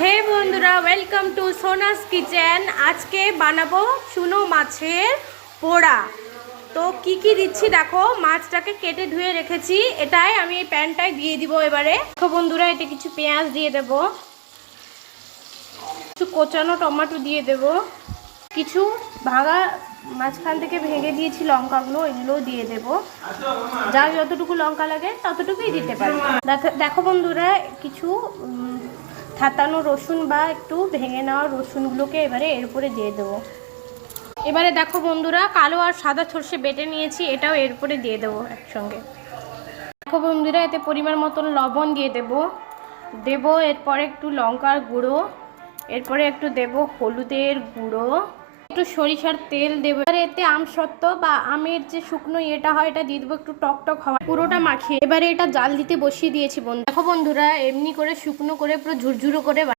হে বন্ধুরা, welcome to সোনাস kitchen. আজকে বানাবো চুনো মাছের পোড়া। তো কি কি দিচ্ছি দেখো। মাছটাকে কেটে ধুয়ে রেখেছি, এটাই আমি এই প্যানটায় দিয়ে দিব। এবারে দেখো বন্ধুরা, এতে কিছু পেঁয়াজ দিয়ে দেব, কিছু কোচানো টমেটো দিয়ে দেব, কিছু ভাঙা মাঝখান থেকে ভেঙে দিয়েছি লঙ্কাগুলো, এগুলোও দিয়ে দেব। যার যতটুকু লঙ্কা লাগে ততটুকুই দিতে পারি। দেখো বন্ধুরা, কিছু থাতানো রসুন বা একটু ভেঙে নেওয়া রসুনগুলোকে এবারে এর উপরে দিয়ে দেবো। এবারে দেখো বন্ধুরা, কালো আর সাদা সর্ষে বেটে নিয়েছি, এটাও এর উপরে দিয়ে দেবো একসঙ্গে। দেখো বন্ধুরা, এতে পরিমাণ মতন লবণ দিয়ে দেবো এরপরে একটু লঙ্কার গুঁড়ো, এরপরে একটু দেব হলুদের গুঁড়ো, একটু সরিষার তেল দেবো। এবারে এতে আমসত্ত্ব বা আমের যে শুকনো ইয়েটা হয় এটা দিয়ে দেবো, একটু টক টক হওয়া পুরোটা মাখিয়ে এবারে এটা জাল দিতে বসিয়ে দিয়েছি। দেখো বন্ধুরা, এমনি করে শুকনো করে পুরো ঝুরঝুরো করে